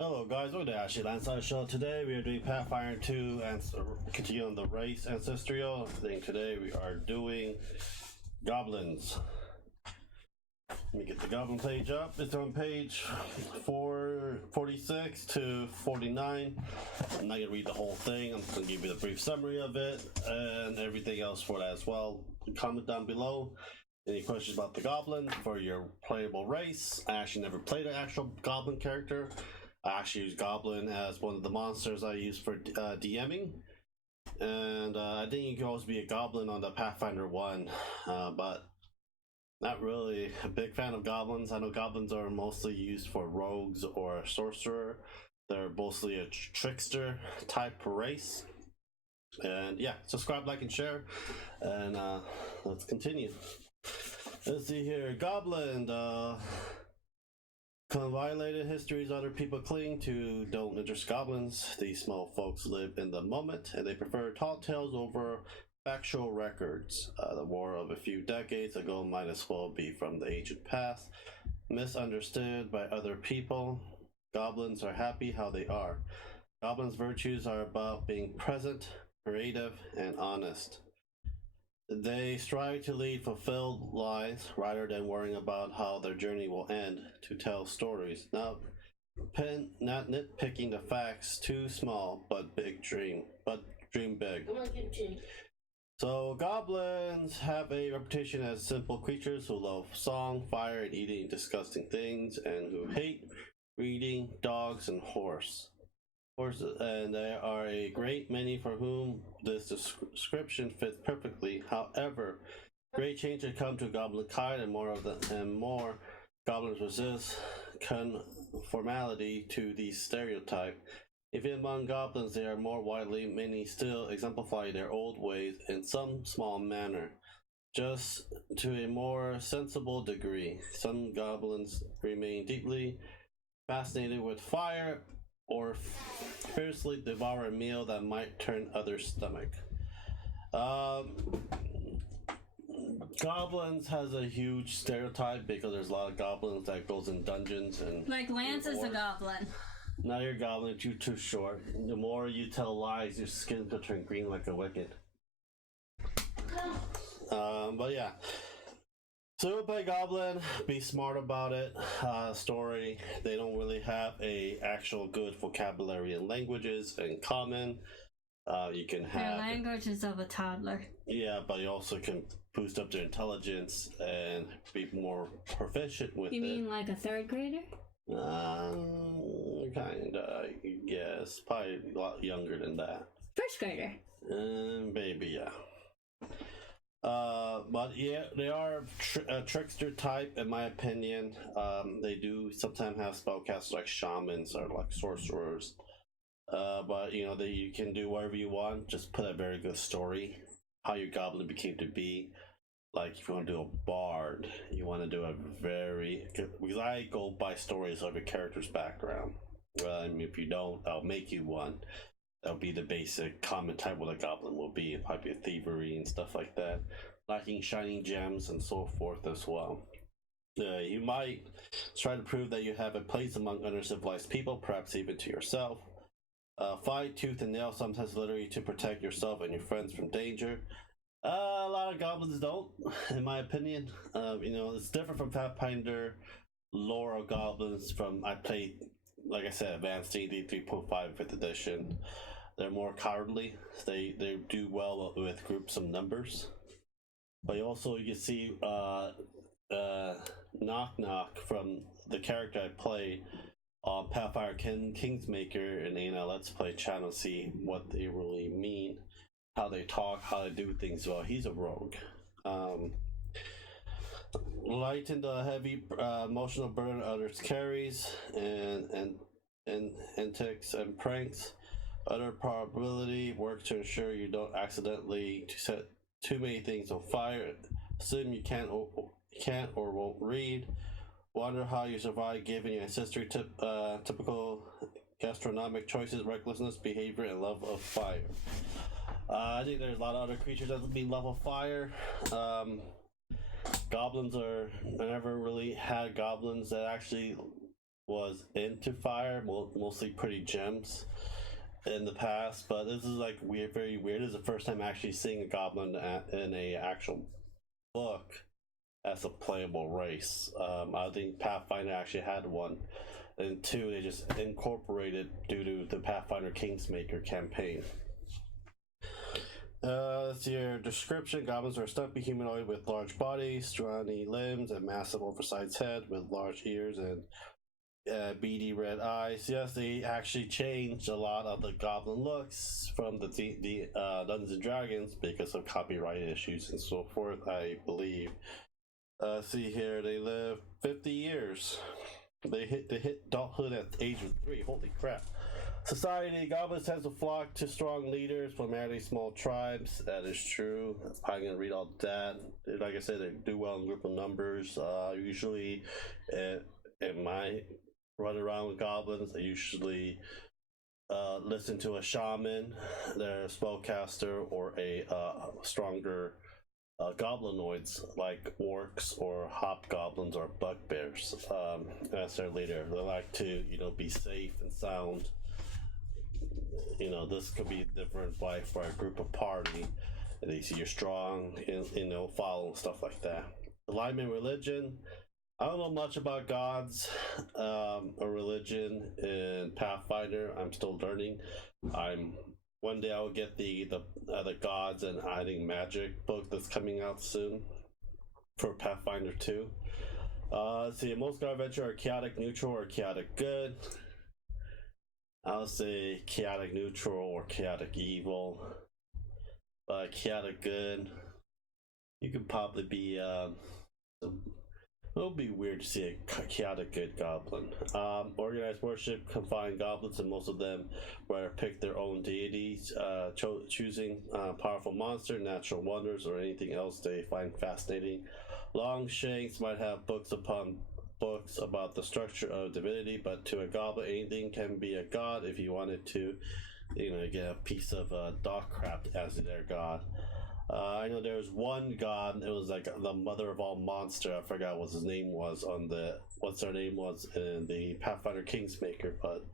Hello guys, welcome to Ashley Lancelot Show. Today we are doing Pathfinder 2 and continuing the race ancestral. I think today we are doing goblins. Let me get the goblin page up. It's on page 446 to 49. I'm not gonna read the whole thing. I'm gonna give you the brief summary of it and everything else for that as well. Comment down below any questions about the goblin for your playable race. I actually never played an actual goblin character. I actually use Goblin as one of the monsters I use for DMing, and I think you can also be a Goblin on the Pathfinder 1, but not really a big fan of Goblins. I know Goblins are mostly used for rogues or a sorcerer. They're mostly a trickster type race. And yeah, subscribe, like, and share, and let's continue. Let's see here, Goblin. Violated histories other people cling to don't interest goblins. These small folks live in the moment and they prefer tall tales over factual records. The war of a few decades ago might as well be from the ancient past, misunderstood by other people. Goblins are happy how they are. Goblins' virtues are about being present, creative, and honest. They strive to lead fulfilled lives rather than worrying about how their journey will end, to tell stories. Not nitpicking the facts too small, but dream big. So goblins have a reputation as simple creatures who love song, fire, and eating disgusting things, and who hate reading, dogs, and horses, and there are a great many for whom this description fits perfectly. However, great change had come to goblin kind, and more goblins resist conformity to these stereotypes. Even among goblins, they are more widely. Many still exemplify their old ways in some small manner, just to a more sensible degree. Some goblins remain deeply fascinated with fire, or fiercely devour a meal that might turn others' stomach. Goblins has a huge stereotype because there's a lot of goblins that goes in dungeons and like Lance is a goblin. Now you're a goblin, you're too short. The more you tell lies, your skin will turn green like a wicked. But yeah. So play Goblin, be smart about it. Story, they don't really have a actual good vocabulary and languages in common. You can have their languages of a toddler. Yeah, but you also can boost up their intelligence and be more proficient with it. You mean like a third grader? Kinda, yes. Probably a lot younger than that. First grader. Maybe, yeah. But yeah, they are a trickster type, in my opinion. They do sometimes have spellcasters like shamans or like sorcerers. But you know, you can do whatever you want. Just put a very good story, how your goblin became to be. Like if you want to do a bard, you want to do a very, because I go by stories of your character's background. I mean, if you don't, I'll make you one. That'll be the basic common type what a goblin will be. Probably a thievery and stuff like that. Lacking shining gems and so forth as well. You might try to prove that you have a place among uncivilized people, perhaps even to yourself. Fight tooth and nail, sometimes literally to protect yourself and your friends from danger. A lot of goblins don't, in my opinion. You know, it's different from Pathfinder lore of goblins. I played, like I said, Advanced D&D 3.5 5th edition. They're more cowardly. They do well with groups of numbers. But also you can see Knock Knock from the character I play on Pathfinder Kingsmaker, and let's play channel, see what they really mean, how they talk, how they do things. Well, he's a rogue. Lighten the heavy emotional burden others carries, and antics and pranks. Other probability works to ensure you don't accidentally set too many things on fire. Assume you can't or won't read. Wonder how you survive given your ancestry typical gastronomic choices, recklessness, behavior, and love of fire. I think there's a lot of other creatures that mean love of fire. Goblins I never really had goblins that actually was into fire, mostly pretty gems in the past, but this is like weird, very weird. This is the first time actually seeing a goblin in a actual book as a playable race. I think Pathfinder actually had one, and two they just incorporated due to the Pathfinder Kingsmaker campaign. That's your description. Goblins are a stumpy humanoid with large bodies, scrawny limbs, and massive oversized head with large ears and beady red eyes. Yes, they actually changed a lot of the goblin looks from the Dungeons and Dragons because of copyright issues and so forth, I believe. See here, they live 50 years. They hit adulthood at the age of 3. Holy crap. Society, goblins tend to flock to strong leaders, primarily small tribes. That is true. I'm gonna read all that. Like I said, they do well in group of numbers. Usually, in my run around with goblins, I usually listen to a shaman, their spellcaster, or a stronger goblinoids like orcs or hobgoblins or bugbears as their leader. They like to, be safe and sound. This could be different for a group of party. They see you're strong, follow stuff like that. Alignment religion. I don't know much about gods or religion in Pathfinder. I'm still learning. One day I will get the gods and hiding magic book that's coming out soon for Pathfinder 2. See, most god adventure are chaotic neutral or chaotic good. I'll say chaotic neutral or chaotic evil. Chaotic good, you could probably be it would be weird to see a chaotic good goblin. Organized worship confined goblins, and most of them rather pick their own deities, choosing powerful monster, natural wonders, or anything else they find fascinating. Longshanks might have books upon books about the structure of divinity, but to a goblin, anything can be a god if you wanted to, get a piece of dog crap as their god. I know there was one god. It was like the mother of all monster. I forgot what his name was what's her name was in the Pathfinder Kingsmaker, but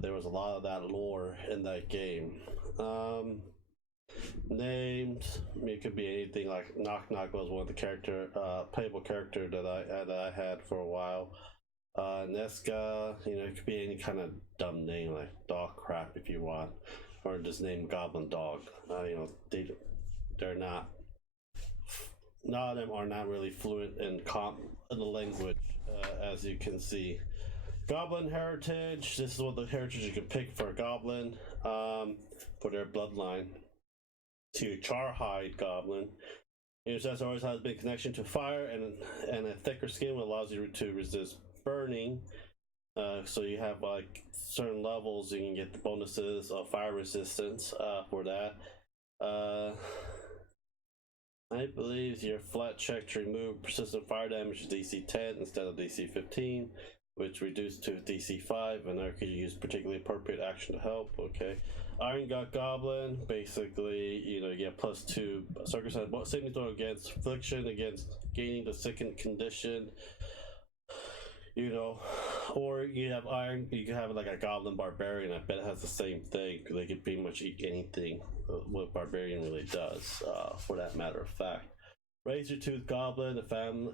there was a lot of that lore in that game. Names, it could be anything. Like Knock Knock was one of the playable character that I had for a while. Nesca, it could be any kind of dumb name like dog crap if you want, or just name Goblin Dog. They're not. None of them are not really fluent in the language, as you can see. Goblin heritage. This is what the heritage you can pick for a goblin, for their bloodline. To Charhide Goblin. Your ancestor always has a big connection to fire and a thicker skin, which allows you to resist burning. So you have like certain levels you can get the bonuses of fire resistance for that. I believe your flat check to remove persistent fire damage is DC 10 instead of DC 15, which reduced to DC 5, and there could use particularly appropriate action to help. Okay. Iron Gut Goblin, basically, you get +2 circumstance saving throw against affliction, against gaining the sickened condition. Or you have iron. You can have like a Goblin Barbarian. I bet it has the same thing. They could pretty much eat anything. What Barbarian really does, for that matter of fact. Razor Tooth Goblin.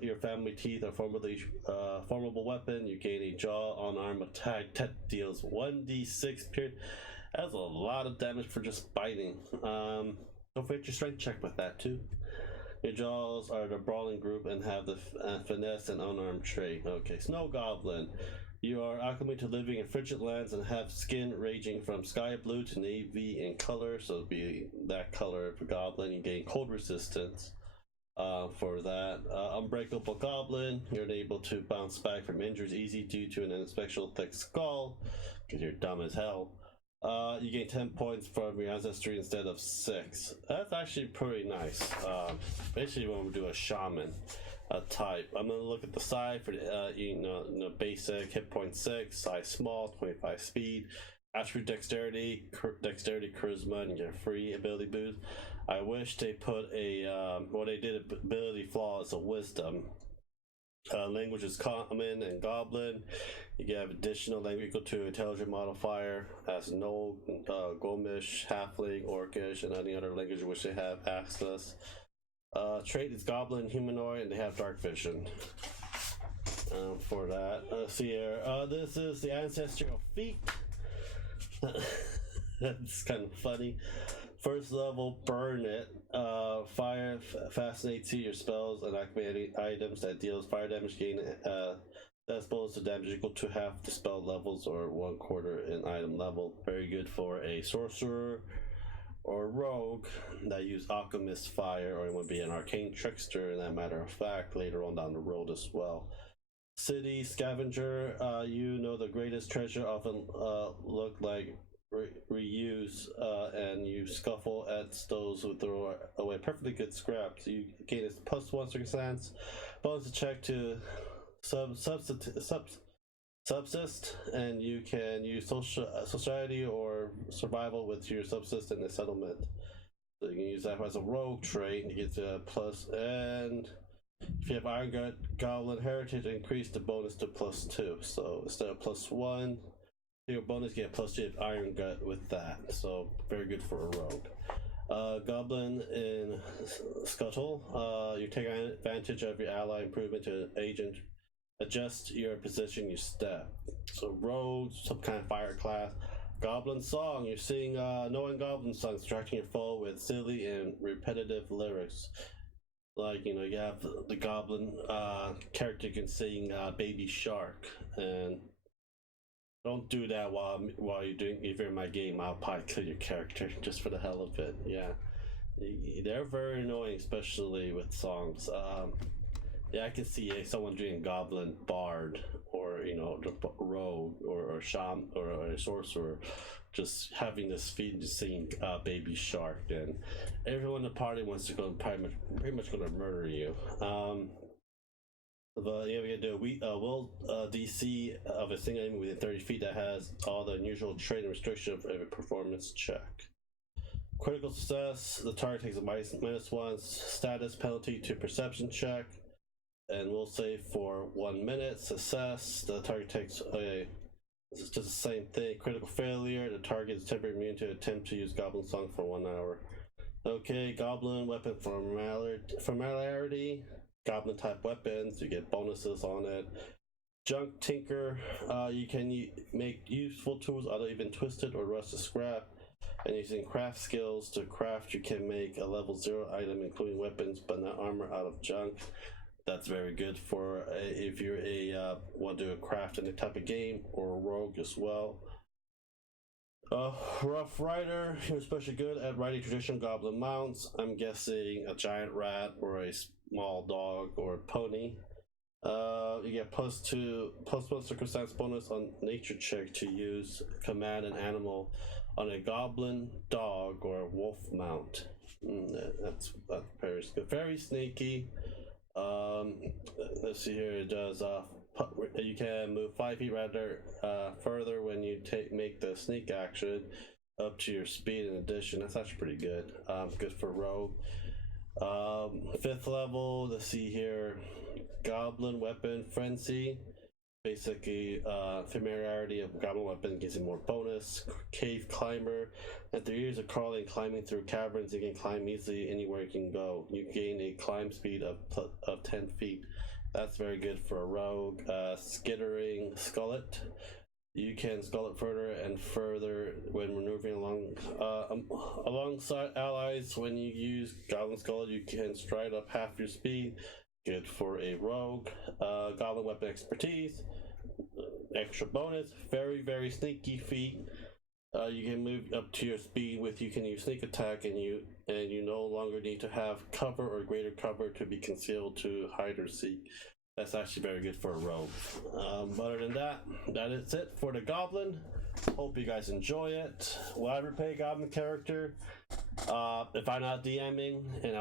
Your family teeth are formidable weapon. You gain a jaw unarmed attack that deals 1d6 period. That's a lot of damage for just biting. Don't forget your strength check with that too. Your jaws are the brawling group and have the finesse and unarmed trait. Okay, Snow Goblin. You are acclimated to living in frigid lands and have skin ranging from sky blue to navy in color, so it'll be that color for Goblin. You gain cold resistance for that. Unbreakable Goblin. You're able to bounce back from injuries easy due to an unexpected thick skull, because you're dumb as hell. You gain 10 points from your ancestry instead of 6. That's actually pretty nice. Basically, when we do a shaman type, I'm gonna look at the side for basic hit point 6, size small, 25 speed, attribute dexterity, charisma, and your free ability boost. I wish they put they did ability flaw as a wisdom. Language is common and Goblin. You can have additional language equal to intelligent modifier as no Gomish, Halfling, Orcish, and any other language which they have access. Trait is Goblin, Humanoid, and they have Dark Vision. For that, let's see here. This is the ancestral feat. That's kind of funny. First level, burn it. Fire fascinates you, your spells and activating items that deals fire damage gain that's opposed to damage equal to half the spell levels or 1/4 in item level. Very good for a sorcerer or rogue that use alchemist fire, or it would be an arcane trickster in that matter of fact later on down the road as well. City scavenger, you know the greatest treasure often look like reuse, and you scuffle at those who throw away perfectly good scraps. You gain a +1 circumstance bonus to check to subsist, and you can use society or survival with your subsist in the settlement. So you can use that as a rogue trait and get a plus. And if you have Iron Gut Goblin Heritage, increase the bonus to +2. So instead of +1, your bonus get +2 Iron Gut with that. So very good for a rogue. Goblin in Scuttle, you take advantage of your ally improvement to agent. Adjust your position, you step. So rogue, some kind of fire class. Goblin song, you're singing knowing Goblin songs, distracting your foe with silly and repetitive lyrics. Like, you know, you have the Goblin character can sing Baby Shark, and don't do that while you're doing. If you're in my game, I'll probably kill your character just for the hell of it. Yeah, they're very annoying, especially with songs. Yeah, I can see someone doing Goblin Bard, or you know, the rogue or Sham or a sorcerer, just having this feed to sing Baby Shark, and everyone in the party wants to go pretty much going to murder you. But yeah, we can do a will DC of a single enemy within 30 feet that has all the unusual trait and restriction of every performance check. Critical success, the target takes a -1 status penalty to perception check, and we'll save for 1 minute. Success, the target takes a. It's just the same thing. Critical failure, the target is temporarily immune to attempt to use Goblin Song for 1 hour. Okay, Goblin weapon familiarity. Goblin type weapons, you get bonuses on it. Junk Tinker, you can make useful tools out of even twisted or rusted scrap, and using craft skills to craft, you can make a level 0 item including weapons but not armor out of junk. That's very good for if you're want to do a craft in a type of game, or a rogue as well. Rough Rider, you're especially good at riding traditional goblin mounts. I'm guessing a giant rat or a small dog or pony. You get +1 circumstance bonus on nature check to use command an animal on a goblin, dog, or wolf mount. That's very good. Very sneaky. Let's see here. It does. You can move 5 feet rather further when you make the sneak action up to your speed. In addition, that's actually pretty good. Good for rogue. 5th level. Let's see here. Goblin weapon frenzy. Basically, familiarity of goblin weapon gives you more bonus. Cave climber. After years of crawling, climbing through caverns, you can climb easily anywhere you can go. You gain a climb speed of 10 feet. That's very good for a rogue. Skittering skullet. You can skull it further and further when maneuvering alongside allies. When you use Goblin Skull, you can stride up half your speed. Good for a rogue. Goblin Weapon Expertise. Extra bonus. Very, very sneaky feat. You can move up to your speed with. You can use sneak attack, and you no longer need to have cover or greater cover to be concealed to hide or seek. That's actually very good for a rogue. Other than that, that is it for the Goblin. Hope you guys enjoy it. Will I ever play a Goblin character? If I'm not DMing and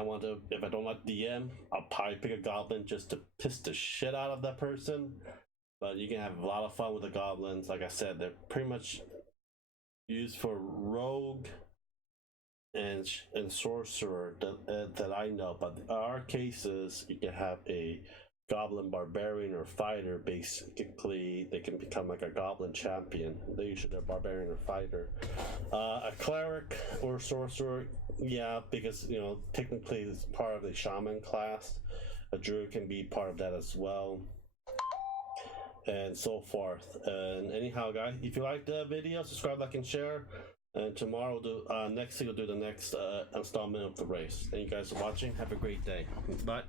if I don't like DM, I'll probably pick a Goblin just to piss the shit out of that person. But you can have a lot of fun with the Goblins. Like I said, they're pretty much used for rogue and sorcerer that I know. But in our cases, you can have a Goblin Barbarian or Fighter, basically they can become like a Goblin champion. They usually are Barbarian or Fighter. A Cleric or Sorcerer, yeah, because you know technically it's part of the Shaman class. A Druid can be part of that as well, and so forth. And anyhow, guys, if you like the video, subscribe, like, and share. And tomorrow, next week we'll do the next installment of the race. Thank you guys for watching. Have a great day. Bye.